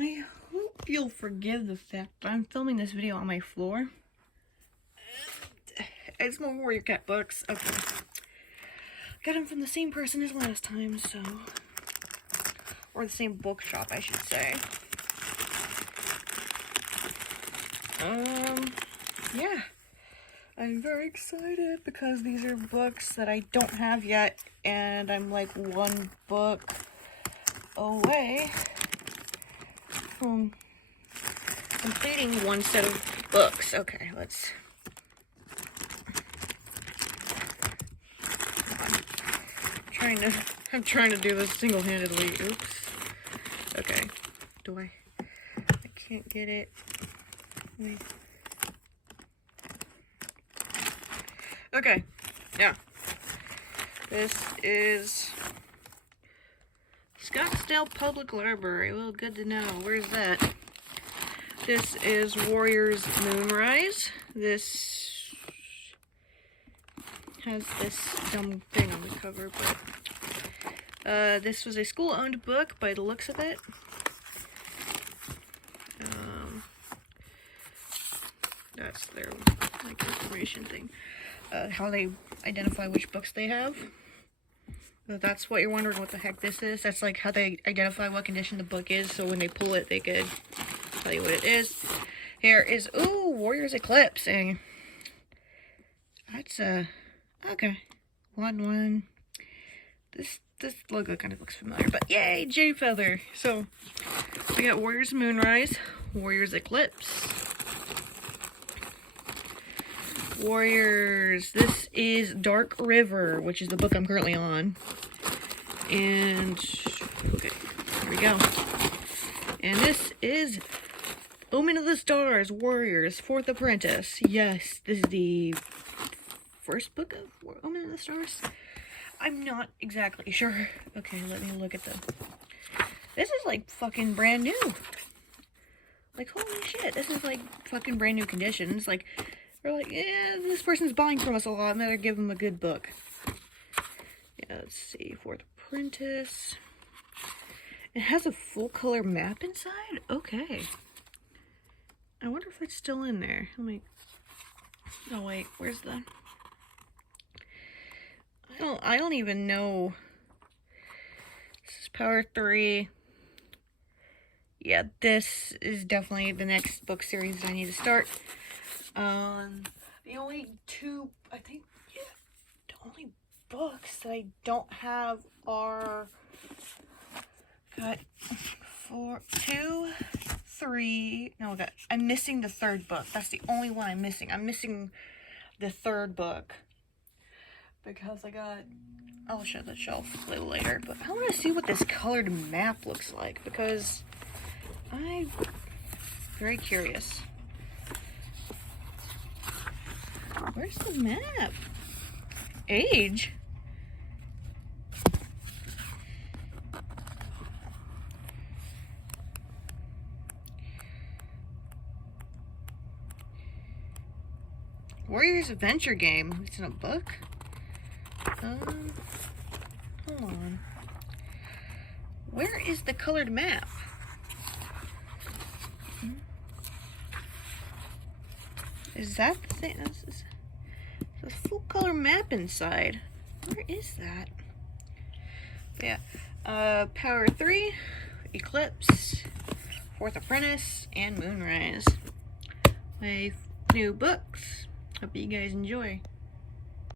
I hope you'll forgive the fact that I'm filming this video on my floor. It's more Warrior Cat books. Okay. Got them from the same person as last time, so... Or the same bookshop, I should say. Yeah. I'm very excited because these are books that I don't have yet, and I'm like one book away from completing one set of books. Okay, let's... I'm trying to do this single-handedly. Oops. Okay. I can't get it. Wait. Okay. Yeah. This is Scottsdale Public Library. Well, good to know. Where's that? This is Warriors Moonrise. This has this dumb thing on the cover, but this was a school-owned book by the looks of it. That's their like information thing. How they identify which books they have. If that's what you're wondering what the heck this is. That's like how they identify what condition the book is, so when they pull it, they could tell you what it is. Here is, ooh, Warriors Eclipse. And that's, okay. 1-1. This logo kind of looks familiar, but yay, Jade Feather. So, we got Warriors Moonrise, Warriors Eclipse, Warriors. This is Dark River, which is the book I'm currently on. And, okay, here we go. And this is Omen of the Stars, Warriors, Fourth Apprentice. Yes, this is the first book of Omen of the Stars. I'm not exactly sure. Okay, let me look at the... This is like fucking brand new. Like, holy shit, this is like fucking brand new conditions. Like, we're like, yeah, this person's buying from us a lot, and better give them a good book. Yeah, let's see, Fourth Apprentice. It has a full color map inside? Okay. I wonder if it's still in there. Let me... Oh wait, where's the... I don't even know. This is Power 3. Yeah, this is definitely the next book series that I need to start. The only two, I think, yeah, the only books that I don't have are, got 4, 2, 3, no, I'm missing the third book. That's the only one I'm missing. I'm missing the third book. Because I'll show the shelf a little later, but I want to see what this colored map looks like, because I'm very curious. Where's the map? Age? Warriors Adventure Game. It's in a book? Hold on. Where is the colored map? Is that the thing? There's a full color map inside. Where is that? But yeah. Power 3, Eclipse, Fourth Apprentice, and Moonrise. My new books. Hope you guys enjoy.